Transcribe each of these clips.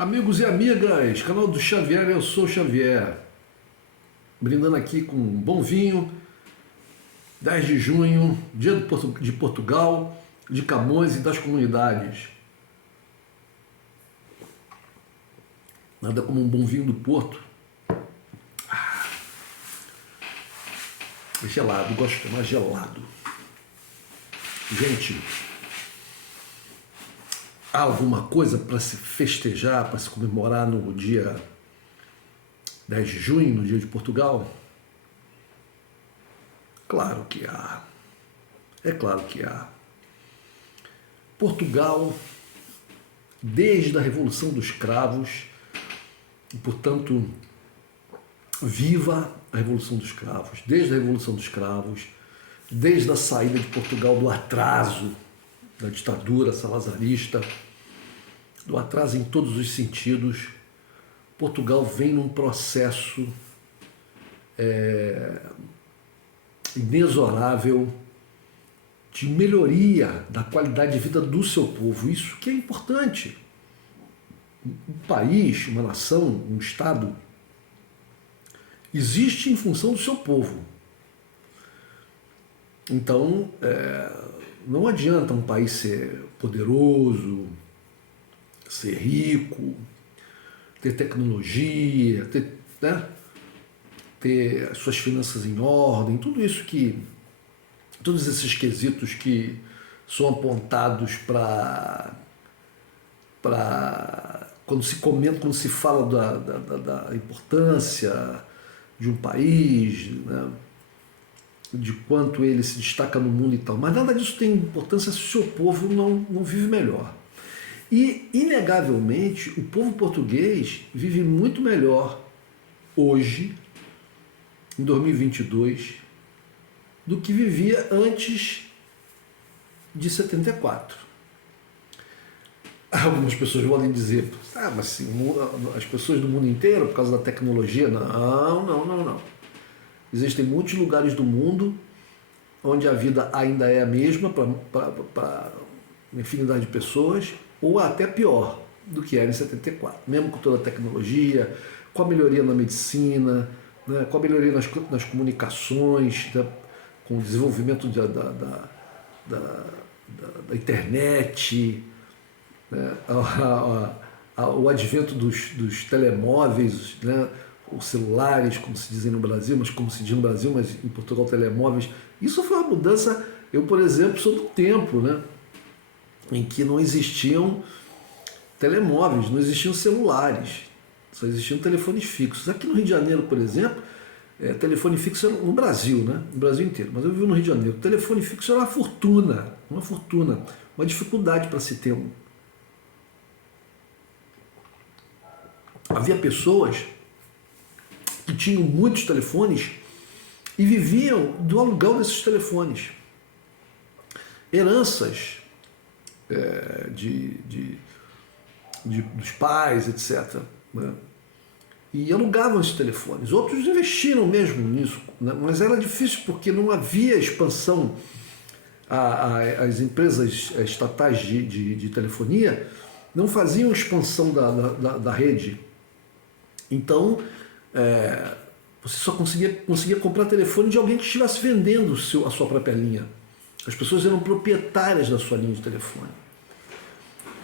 Amigos e amigas, canal do Xavier, eu sou o Xavier, brindando aqui com um bom vinho, 10 de junho, dia de Portugal, de Camões e das comunidades. Nada como um bom vinho do Porto. Gelado, gosto de tomar gelado. Gente, há alguma coisa para se festejar, para se comemorar no dia 10 de junho, no dia de Portugal? Claro que há. É claro que há. Portugal, desde a Revolução dos Cravos, e, portanto, viva a Revolução dos Cravos, desde a Revolução dos Cravos, desde a saída de Portugal do atraso da ditadura salazarista, do atraso em todos os sentidos, Portugal vem num processo inexorável de melhoria da qualidade de vida do seu povo. Isso que é importante. Um país, uma nação, um Estado, existe em função do seu povo. Então, não adianta um país ser poderoso, ser rico, ter tecnologia, ter as suas finanças em ordem, todos esses quesitos que são apontados para quando se comenta, quando se fala da importância de um país, né, de quanto ele se destaca no mundo e tal. Mas nada disso tem importância se o seu povo não vive melhor. E, inegavelmente, o povo português vive muito melhor hoje, em 2022, do que vivia antes de 74. Algumas pessoas podem dizer, mas assim, as pessoas do mundo inteiro, por causa da tecnologia, não. Existem muitos lugares do mundo onde a vida ainda é a mesma para uma infinidade de pessoas, ou até pior do que era em 74, mesmo com toda a tecnologia, com a melhoria na medicina, né, com a melhoria nas comunicações, com o desenvolvimento da internet, né, o advento dos telemóveis, né, os celulares, como se dizem no Brasil, mas como se diz no Brasil, mas em Portugal telemóveis. Isso foi uma mudança. Eu, por exemplo, sou do tempo, né, em que não existiam telemóveis, não existiam celulares, só existiam telefones fixos. Aqui no Rio de Janeiro, por exemplo, telefone fixo era no Brasil, né, no Brasil inteiro, mas eu vivo no Rio de Janeiro. O telefone fixo era uma fortuna, uma dificuldade para se ter um. Havia pessoas que tinham muitos telefones e viviam do aluguel desses telefones. Heranças dos pais, etc., né? E alugavam esses telefones. Outros investiram mesmo nisso, né? Mas era difícil porque não havia expansão. As empresas estatais de telefonia não faziam expansão da rede. Então, você só conseguia comprar telefone de alguém que estivesse vendendo a sua própria linha. As pessoas eram proprietárias da sua linha de telefone.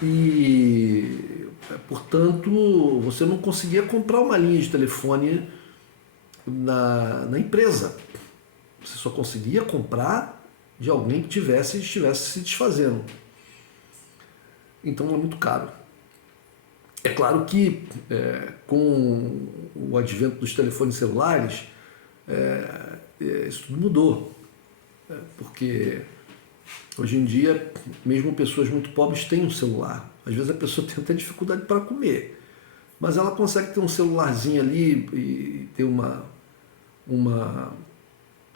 E, portanto, você não conseguia comprar uma linha de telefone na empresa. Você só conseguia comprar de alguém que estivesse se desfazendo. Então é muito caro. É claro que com o advento dos telefones celulares, isso tudo mudou. Porque hoje em dia, mesmo pessoas muito pobres têm um celular. Às vezes a pessoa tem até dificuldade para comer, mas ela consegue ter um celularzinho ali e ter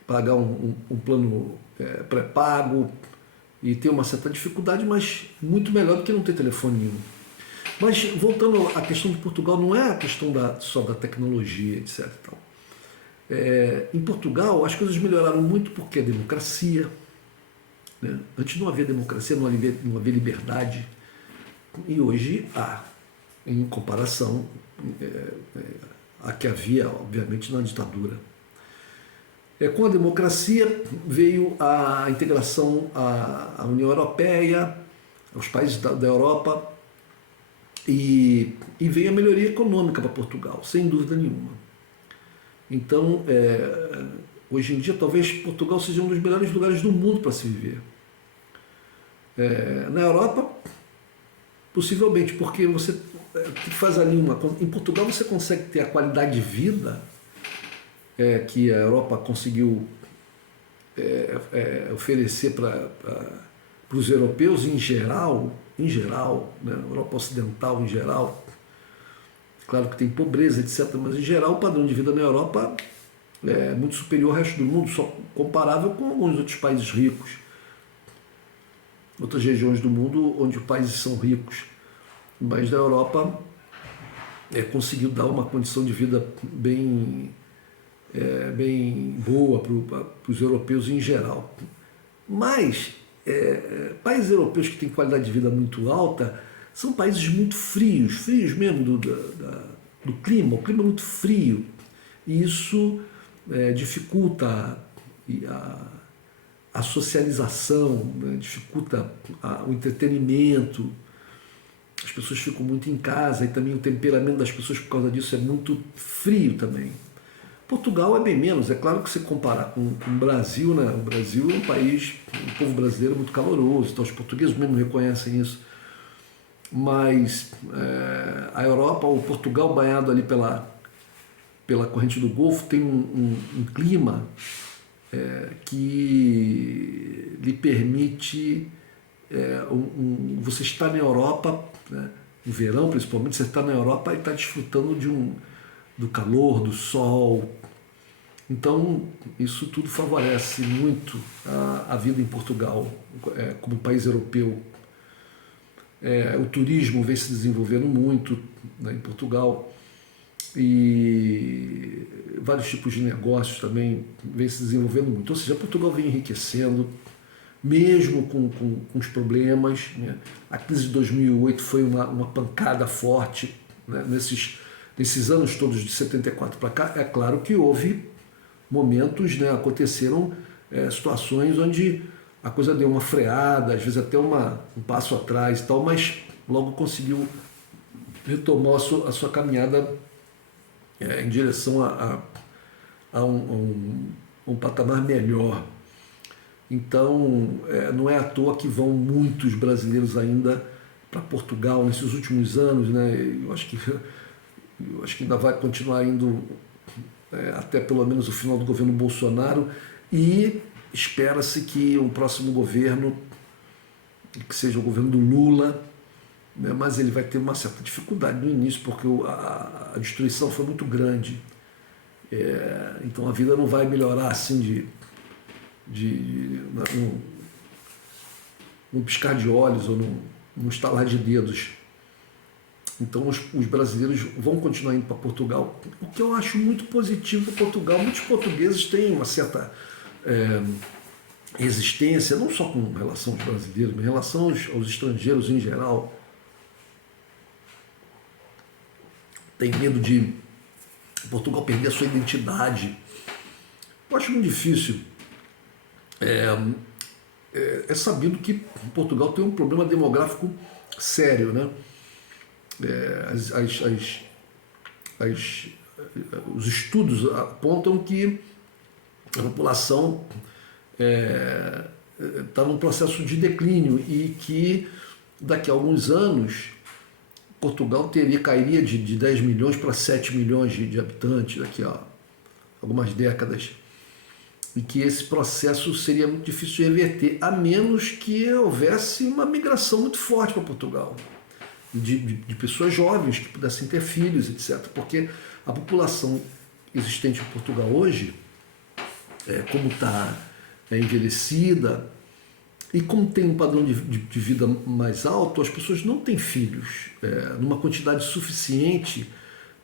pagar um plano pré-pago e ter uma certa dificuldade, mas muito melhor do que não ter telefone nenhum. Mas voltando à questão de Portugal, não é a questão só da tecnologia, etc. Então, em Portugal, as coisas melhoraram muito porque a democracia, né? Antes não havia democracia, não havia liberdade, e hoje há. em comparação a que havia, obviamente, na ditadura. Com a democracia veio a integração à União Europeia, aos países da Europa, e veio a melhoria econômica para Portugal, sem dúvida nenhuma. Então, hoje em dia, talvez Portugal seja um dos melhores lugares do mundo para se viver. Na Europa, possivelmente, porque você faz ali em Portugal você consegue ter a qualidade de vida que a Europa conseguiu oferecer para os europeus em geral, né, Europa Ocidental em geral. Claro que tem pobreza, etc., mas em geral o padrão de vida na Europa é muito superior ao resto do mundo, só comparável com alguns outros países ricos, outras regiões do mundo onde os países são ricos. Mas na Europa conseguiu dar uma condição de vida bem boa para os europeus em geral. Mas países europeus que têm qualidade de vida muito alta são países muito frios, frios mesmo do clima. O clima é muito frio e isso dificulta a socialização, né? Dificulta o entretenimento. As pessoas ficam muito em casa e também o temperamento das pessoas por causa disso é muito frio também. Portugal é bem menos, é claro que se comparar com o Brasil, né? O Brasil é um país, o povo brasileiro é muito caloroso, então os portugueses mesmo reconhecem isso. Mas a Europa, o Portugal banhado ali pela corrente do Golfo, tem um clima que lhe permite você estar na Europa, né, no verão principalmente, você está na Europa e está desfrutando do calor, do sol. Então, isso tudo favorece muito a vida em Portugal, como país europeu. O turismo vem se desenvolvendo muito, né, em Portugal, e vários tipos de negócios também vem se desenvolvendo muito. Ou seja, Portugal vem enriquecendo, mesmo com os problemas, né? A crise de 2008 foi uma pancada forte, né? Nesses anos todos de 74 para cá. É claro que houve momentos, né? Aconteceram situações onde a coisa deu uma freada, às vezes até um passo atrás e tal, mas logo conseguiu retomar a sua caminhada em direção a um patamar melhor. Então, não é à toa que vão muitos brasileiros ainda para Portugal nesses últimos anos, né? Eu acho que ainda vai continuar indo até pelo menos o final do governo Bolsonaro, e espera-se que o próximo governo, que seja o governo do Lula, né? Mas ele vai ter uma certa dificuldade no início, porque a destruição foi muito grande. Então a vida não vai melhorar assim num piscar de olhos ou num estalar de dedos. Então os brasileiros vão continuar indo para Portugal, o que eu acho muito positivo para Portugal. Muitos portugueses têm uma certa resistência, não só com relação aos brasileiros, mas em relação aos estrangeiros em geral. Tem medo de Portugal perder a sua identidade. Eu acho muito difícil. É sabido que Portugal tem um problema demográfico sério, né? Os estudos apontam que a população está num processo de declínio e que daqui a alguns anos Portugal cairia de 10 milhões para 7 milhões de habitantes daqui a algumas décadas. E que esse processo seria muito difícil de reverter, a menos que houvesse uma migração muito forte para Portugal, de pessoas jovens que pudessem ter filhos, etc. Porque a população existente em Portugal hoje, como está envelhecida, e como tem um padrão de vida mais alto, as pessoas não têm filhos numa quantidade suficiente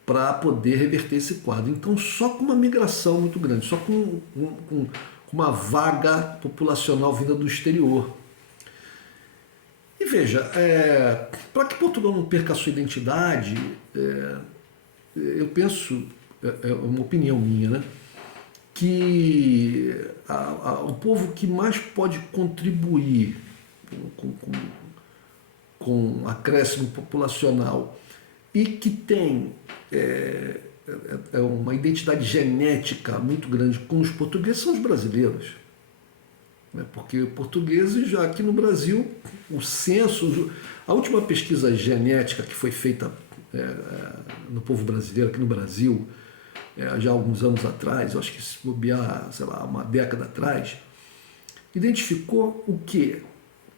para poder reverter esse quadro. Então, só com uma migração muito grande, só com uma vaga populacional vinda do exterior. E veja, para que Portugal não perca a sua identidade, eu penso, é uma opinião minha, né, que o povo que mais pode contribuir com acréscimo populacional e que tem uma identidade genética muito grande com os portugueses são os brasileiros. Né? Porque portugueses, já aqui no Brasil, o censo, a última pesquisa genética que foi feita no povo brasileiro, aqui no Brasil, já há alguns anos atrás, eu acho que se bobear, sei lá, uma década atrás, identificou o quê?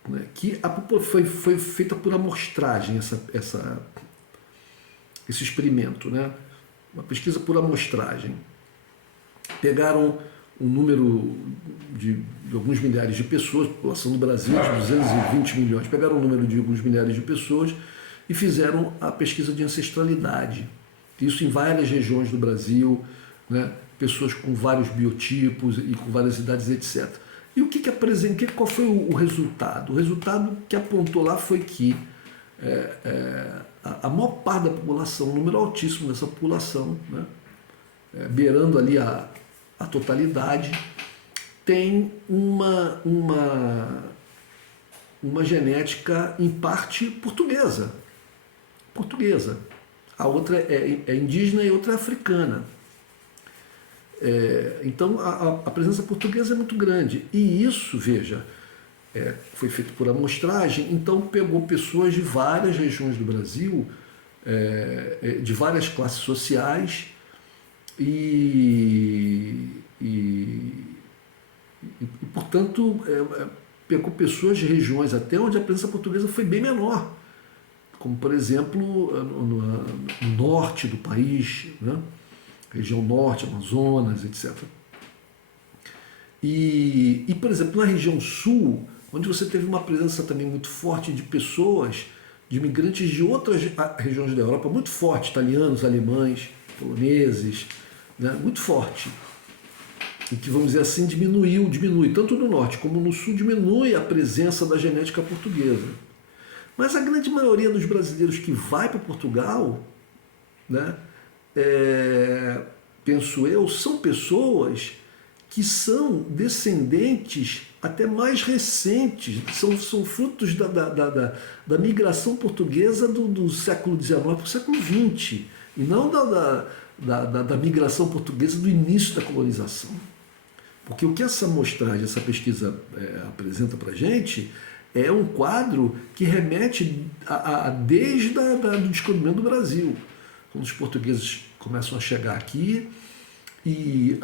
Né? Que foi feita por amostragem esse experimento, né? Uma pesquisa por amostragem. Pegaram um número de alguns milhares de pessoas, a população do Brasil de 220 milhões, pegaram um número de alguns milhares de pessoas e fizeram a pesquisa de ancestralidade. Isso em várias regiões do Brasil, né? Pessoas com vários biotipos e com várias idades, etc. E o que apresentou? Qual foi o resultado? O resultado que apontou lá foi que a maior parte da população, um número altíssimo dessa população, né? Beirando ali a totalidade, tem uma genética em parte portuguesa. A outra é indígena e a outra é africana. Então a presença portuguesa é muito grande. E isso, veja, foi feito por amostragem, então pegou pessoas de várias regiões do Brasil, de várias classes sociais, e portanto, pegou pessoas de regiões até onde a presença portuguesa foi bem menor, como, por exemplo, no norte do país, né? Região norte, Amazonas, etc. E, por exemplo, na região sul, onde você teve uma presença também muito forte de pessoas, de imigrantes de outras regiões da Europa, muito forte, italianos, alemães, poloneses, né? Muito forte. E que, vamos dizer assim, diminui, tanto no norte como no sul, diminui a presença da genética portuguesa. Mas a grande maioria dos brasileiros que vai para Portugal, né, penso eu, são pessoas que são descendentes até mais recentes, são frutos da migração portuguesa do século XIX para o século XX, e não da migração portuguesa do início da colonização. Porque o que essa amostragem, essa pesquisa apresenta para a gente é um quadro que remete desde o descobrimento do Brasil, quando os portugueses começam a chegar aqui, e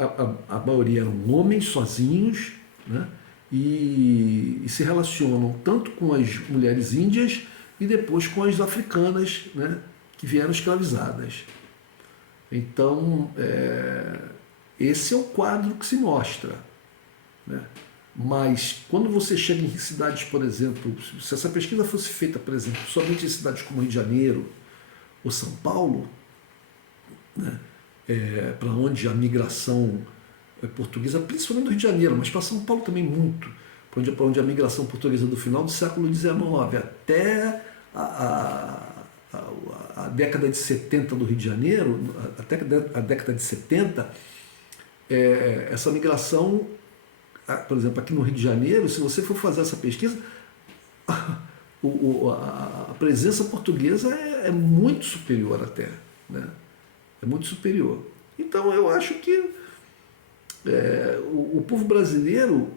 a maioria eram homens sozinhos, né? E se relacionam tanto com as mulheres índias e depois com as africanas, né? Que vieram escravizadas. Então, esse é o quadro que se mostra, né? Mas quando você chega em cidades, por exemplo, se essa pesquisa fosse feita, por exemplo, somente em cidades como Rio de Janeiro ou São Paulo, né? Para onde a migração portuguesa, principalmente do Rio de Janeiro, mas para São Paulo também muito, para onde a migração portuguesa do final do século XIX até a década de 70 do Rio de Janeiro, até a década de 70, essa migração, por exemplo, aqui no Rio de Janeiro, se você for fazer essa pesquisa, a presença portuguesa é muito superior até, né? É muito superior. Então eu acho que o povo brasileiro,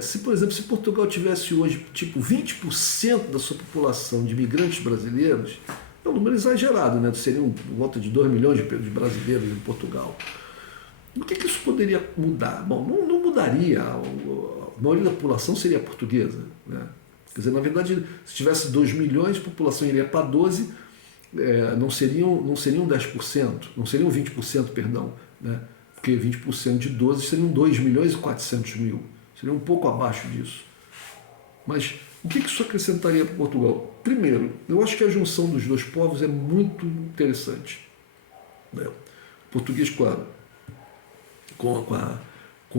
se por exemplo, se Portugal tivesse hoje tipo 20% da sua população de imigrantes brasileiros, é um número exagerado, né? Seriam volta de 2 milhões de brasileiros em Portugal. O que isso poderia mudar? Bom, não mudaria, a maioria da população seria portuguesa, né? Quer dizer, na verdade, se tivesse 2 milhões, a população iria para 12, não seriam 10%, não seriam 20%, perdão, né? Porque 20% de 12 seriam 2 milhões e 400 mil, seria um pouco abaixo disso. Mas o que isso acrescentaria para Portugal? Primeiro, eu acho que a junção dos dois povos é muito interessante, né? O português com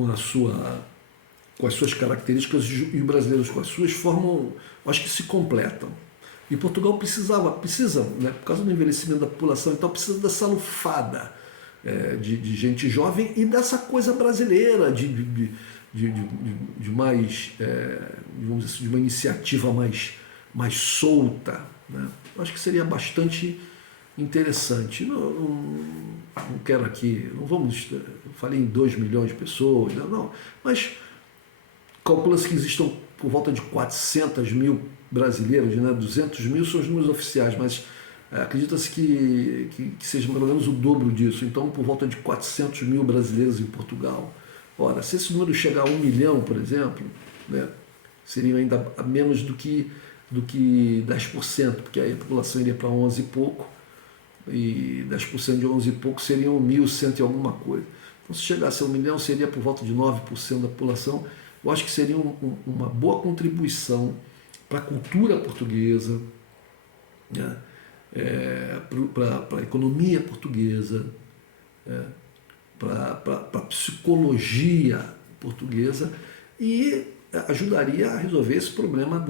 a sua com as suas características e os brasileiros com as suas formam, acho que se completam. E Portugal precisa, né, por causa do envelhecimento da população, então precisa dessa lufada de gente jovem e dessa coisa brasileira, de mais, vamos dizer assim, de uma iniciativa mais solta. Né? Acho que seria bastante interessante. Não quero aqui, não vamos, eu falei em 2 milhões de pessoas, não, mas calcula-se que existam por volta de 400 mil brasileiros, né? 200 mil são os números oficiais, mas acredita-se que seja mais ou menos o dobro disso, então por volta de 400 mil brasileiros em Portugal. Ora, se esse número chegar a 1 milhão, por exemplo, né, seriam ainda menos do que 10%, porque aí a população iria para 11 e pouco, e 10% de 11 e pouco seriam 1.100 e alguma coisa. Então, se chegasse a 1 milhão, seria por volta de 9% da população. Eu acho que seria uma boa contribuição para a cultura portuguesa, né? Para a economia portuguesa, para a psicologia portuguesa e ajudaria a resolver esse problema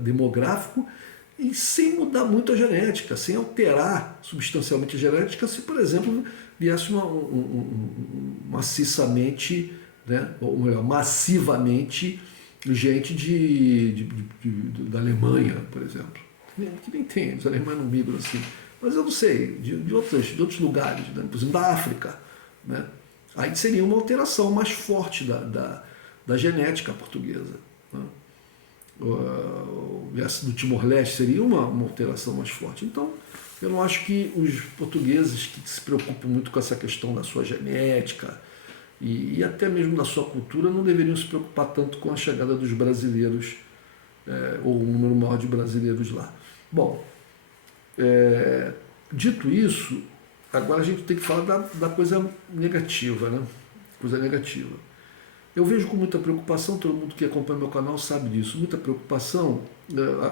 demográfico e sem mudar muito a genética, sem alterar substancialmente a genética, se, por exemplo, viesse maciçamente, né, ou melhor, massivamente gente da Alemanha, por exemplo, que nem tem, os alemães não migram assim, mas eu não sei, de outros lugares, né, por exemplo, da África, né, aí seria uma alteração mais forte da genética portuguesa. Né. Do Timor-Leste seria uma alteração mais forte. Então, eu não acho que os portugueses que se preocupam muito com essa questão da sua genética e até mesmo da sua cultura não deveriam se preocupar tanto com a chegada dos brasileiros ou um número maior de brasileiros lá. Bom, dito isso, agora a gente tem que falar da coisa negativa, né? Coisa negativa. Eu vejo com muita preocupação, todo mundo que acompanha meu canal sabe disso, muita preocupação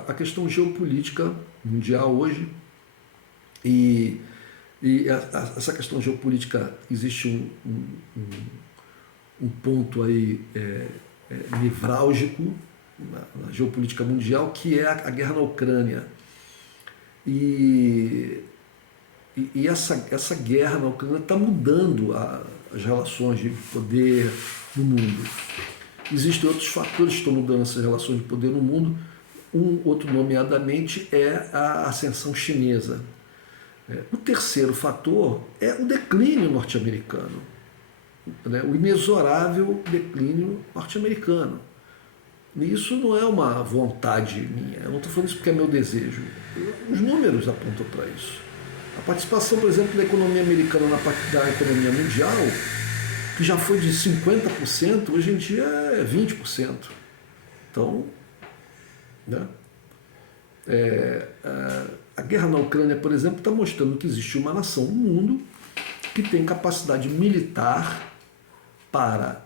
a questão geopolítica mundial hoje. E essa questão geopolítica, existe um ponto aí nevrálgico na geopolítica mundial, que é a guerra na Ucrânia. E essa guerra na Ucrânia está mudando as relações de poder no mundo. Existem outros fatores que estão mudando essas relações de poder no mundo. Outro, nomeadamente, é a ascensão chinesa. O terceiro fator é o declínio norte-americano, né? O inexorável declínio norte-americano. E isso não é uma vontade minha, eu não estou falando isso porque é meu desejo. Os números apontam para isso. A participação, por exemplo, da economia americana da economia mundial, que já foi de 50%, hoje em dia é 20%. Então, né? A guerra na Ucrânia, por exemplo, está mostrando que existe uma nação no mundo que tem capacidade militar para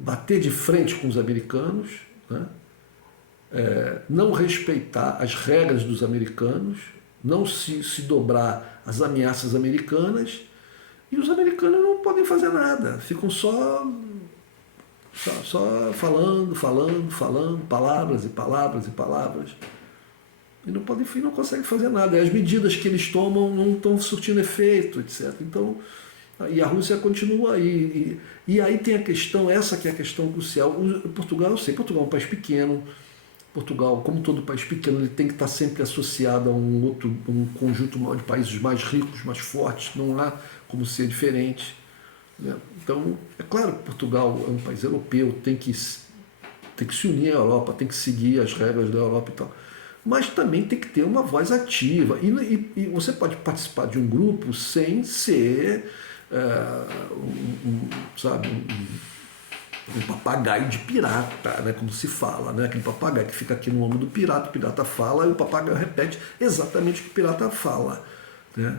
bater de frente com os americanos, né? Não respeitar as regras dos americanos, não se dobrar às ameaças americanas, e os americanos não podem fazer nada, ficam só falando, palavras e palavras e palavras, e não conseguem fazer nada. E as medidas que eles tomam não estão surtindo efeito, etc. Então, e a Rússia continua aí. E aí tem a questão, essa que é a questão crucial. Portugal, eu sei, Portugal é um país pequeno. Portugal, como todo país pequeno, ele tem que estar sempre associado a um conjunto de países mais ricos, mais fortes, não há como ser diferente. Né? Então, é claro que Portugal é um país europeu, tem que se unir à Europa, tem que seguir as regras da Europa e tal. Mas também tem que ter uma voz ativa. E você pode participar de um grupo sem ser, um papagaio de pirata, né, como se fala, né, aquele papagaio que fica aqui no ombro do pirata, o pirata fala e o papagaio repete exatamente o que o pirata fala. Né?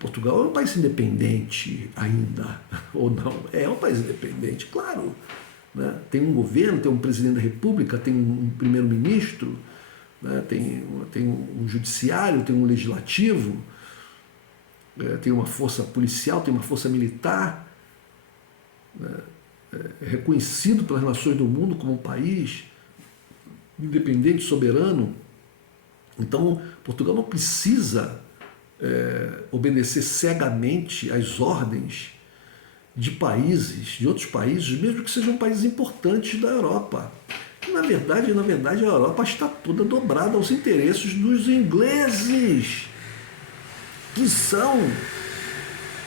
Portugal é um país independente ainda, ou não? É um país independente, claro. Né? Tem um governo, tem um presidente da república, tem um primeiro-ministro, né? tem um judiciário, tem um legislativo, tem uma força policial, tem uma força militar, né, é reconhecido pelas nações do mundo como um país independente, soberano. Então, Portugal não precisa obedecer cegamente às ordens de países, de outros países, mesmo que sejam países importantes da Europa. E, na verdade, a Europa está toda dobrada aos interesses dos ingleses, que são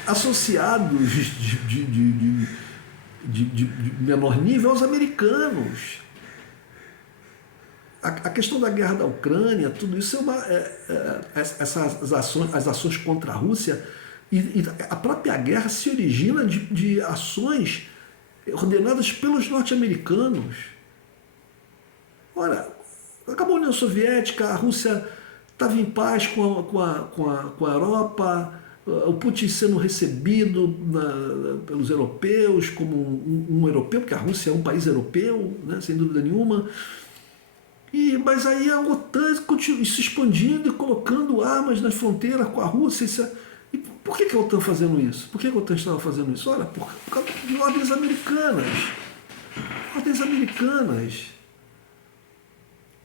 associados de menor nível aos americanos. A questão da guerra da Ucrânia, tudo isso as ações contra a Rússia, e a própria guerra se origina de ações ordenadas pelos norte-americanos. Ora, acabou a União Soviética, a Rússia estava em paz com a Europa, o Putin sendo recebido pelos europeus como um europeu, porque a Rússia é um país europeu, né, sem dúvida nenhuma. Mas aí a OTAN continua se expandindo e colocando armas nas fronteiras com a Rússia. E por que a OTAN fazendo isso? Por que a OTAN estava fazendo isso? Olha, por causa de ordens americanas. Ordens americanas.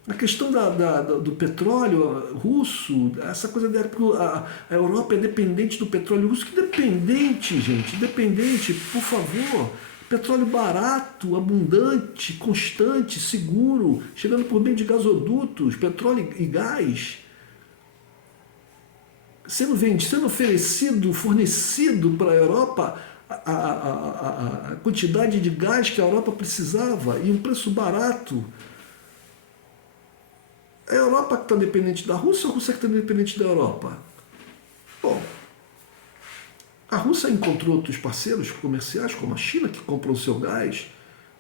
A questão do petróleo russo, essa coisa a Europa é dependente do petróleo russo. Que dependente, gente? Dependente, por favor. Petróleo barato, abundante, constante, seguro, chegando por meio de gasodutos, petróleo e gás, sendo vendido, sendo oferecido, fornecido para a Europa a quantidade de gás que a Europa precisava e um preço barato. É a Europa que está dependente da Rússia ou a Rússia que está dependente da Europa? Bom, a Rússia encontrou outros parceiros comerciais, como a China, que comprou o seu gás,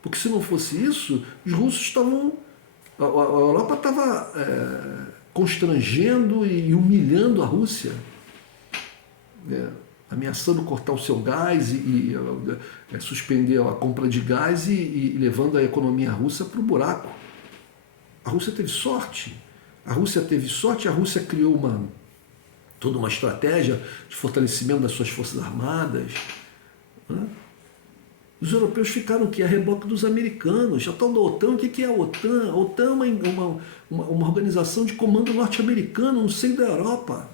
porque se não fosse isso, os russos estavam... A Europa estava constrangendo e humilhando a Rússia, ameaçando cortar o seu gás e suspender a compra de gás e levando a economia russa para o buraco. A Rússia teve sorte. A Rússia criou toda uma estratégia de fortalecimento das suas forças armadas. Né? Os europeus ficaram a reboque dos americanos. A tal da OTAN, o que é a OTAN? A OTAN é uma organização de comando norte-americano no seio da Europa.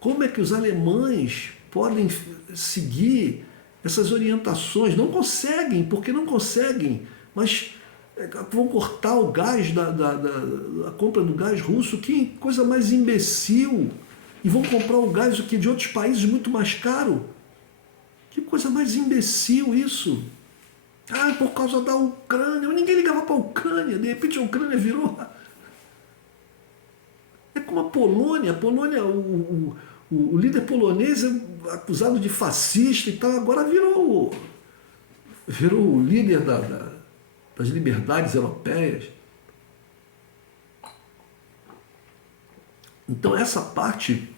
Como é que os alemães podem seguir essas orientações? Não conseguem, porque não conseguem, mas vão cortar o gás, a compra do gás russo. Que coisa mais imbecil! E vão comprar o gás de outros países muito mais caro. Que coisa mais imbecil isso! Por causa da Ucrânia. Ninguém ligava para a Ucrânia. De repente a Ucrânia virou... É como a Polônia. O líder polonês é acusado de fascista e tal. Agora virou o líder das liberdades europeias. Então essa parte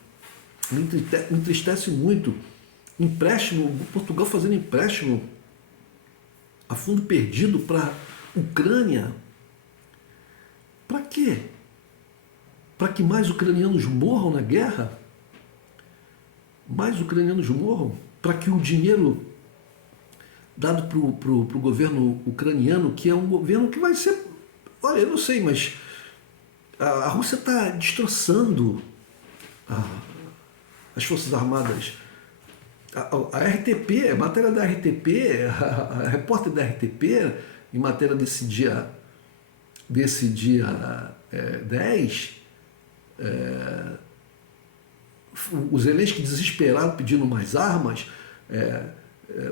me entristece muito. Portugal fazendo empréstimo a fundo perdido para a Ucrânia. Para quê? Para que mais ucranianos morram na guerra? Mais ucranianos morram? Para que o dinheiro dado para o governo ucraniano, que é um governo que vai ser... Olha, eu não sei, mas a Rússia está destroçando as Forças Armadas. A RTP, a matéria da RTP, a repórter da RTP, em matéria desse dia 10, o Zelensky desesperado pedindo mais armas.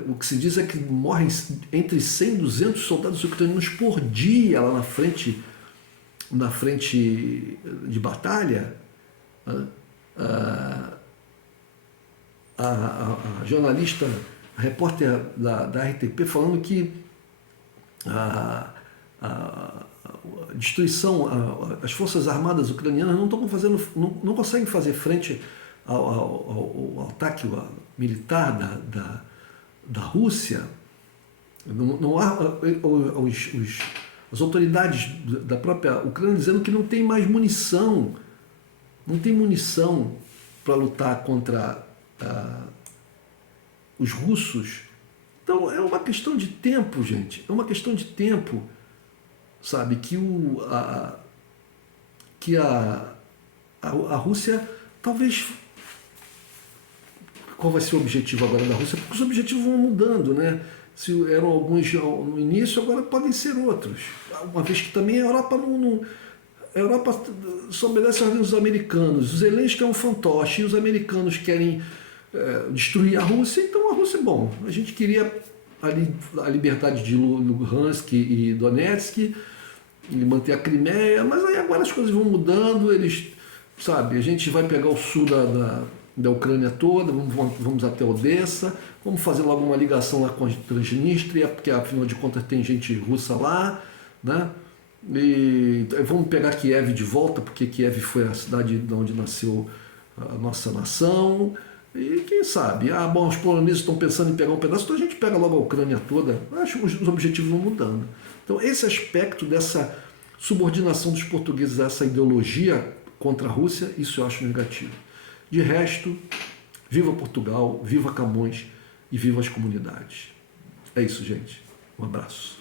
O que se diz é que morrem entre 100 e 200 soldados ucranianos por dia lá na frente de batalha. A jornalista, a repórter da RTP falando que a destruição, as forças armadas ucranianas não conseguem fazer frente ao ataque militar da Rússia. Não há as autoridades da própria Ucrânia dizendo que não tem munição para lutar contra os russos. Então é uma questão de tempo, gente. É uma questão de tempo, sabe, que a Rússia talvez. Qual vai ser o objetivo agora da Rússia? Porque os objetivos vão mudando, né? Se eram alguns no início, agora podem ser outros. Uma vez que também a Europa a Europa só obedece às ordens dos americanos. Os Zelensky é um fantoche e os americanos querem destruir a Rússia. Então a Rússia, bom, a gente queria a liberdade de Luhansk e Donetsk e manter a Crimeia, mas aí agora as coisas vão mudando, eles, sabe, a gente vai pegar o sul da Ucrânia toda, vamos até Odessa, vamos fazer logo uma ligação lá com a Transnistria, porque afinal de contas tem gente russa lá, né? E vamos pegar Kiev de volta, porque Kiev foi a cidade de onde nasceu a nossa nação. E quem sabe? Bom, os poloneses estão pensando em pegar um pedaço, então a gente pega logo a Ucrânia toda. Acho que os objetivos vão mudando. Então, esse aspecto dessa subordinação dos portugueses a essa ideologia contra a Rússia, isso eu acho negativo. De resto, viva Portugal, viva Camões e viva as comunidades. É isso, gente. Um abraço.